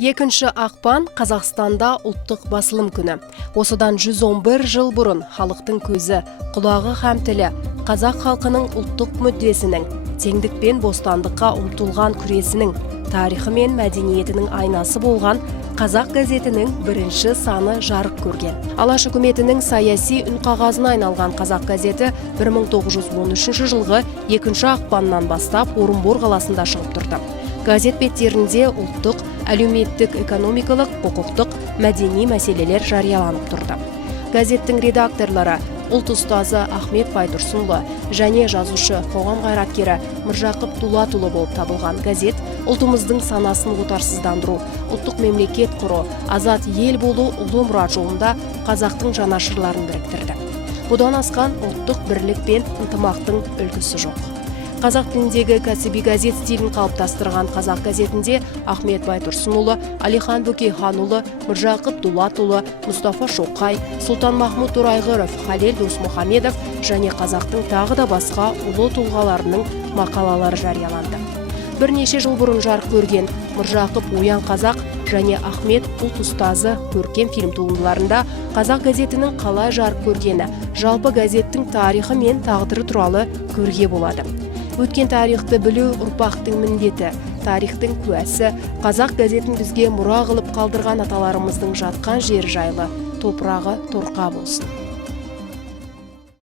2 ақпан Қазақстанда ұлттық басылым күні. Осыдан 111 жыл бұрын халықтың көзі, құлағы һәм тілі, қазақ халқының ұлттық мүддесінің, теңдік пен бостандыққа ұмтылған күресінің, тарихы мен мәдениетінің айнасы болған Қазақ газетінің бірінші саны жарық көрген. Алаш үкіметінің саяси үнқағазына айналған Қазақ газеті 1913 жылғы 2 ақпаннан бастап Орынбор қаласында шығып тұрды. Газет беттерінде ұлттық, әлеуметтік, экономикалық, құқықтық, мәдени мәселелер жарияланып тұрды. Газеттің редакторлары ұлт ұстазы Ахмет Байтұрсынұлы және жазушы, қоғам қайраткері Міржақып Дулатұлы болып табылған газет ұлтымыздың санасын отарсыздандыру, ұлттық мемлекет құру, азат ел болу ұлы мұрат жолында қазақтың жанашырларын біріктірді. Бұдан асқан ұлттық бірлік пен ынтымақтың үлгісі жоқ. Қазақ тіліндегі кәсіби газет стилін қалыптастырған Қазақ газетінде Ахмет Байтұрсынұлы, Алихан Бөкейханұлы, Міржақып Дулатұлы, Мұстафа Шоқай, Сұлтанмахмұт Торайғыров, Халел Досмұхамедов және қазақтың тағы да басқа ұлы тұлғаларының мақалалары жарияланды. Бірнеше жыл бұрын жарық көрген Міржақып Оян қазақ және Ахмет ұлт ұстазы көркем фильм туындыларында Қазақ газетінің қалай жарық көргені, жалпы газеттің тарихы мен тағдыры туралы көруге болады. Өткен тарихты білу ұрпақтың міндеті, тарихтың куәсі, Қазақ газетін бізге мұра қылып қалдырған аталарымыздың жатқан жері жайлы, топырағы торқа болсын.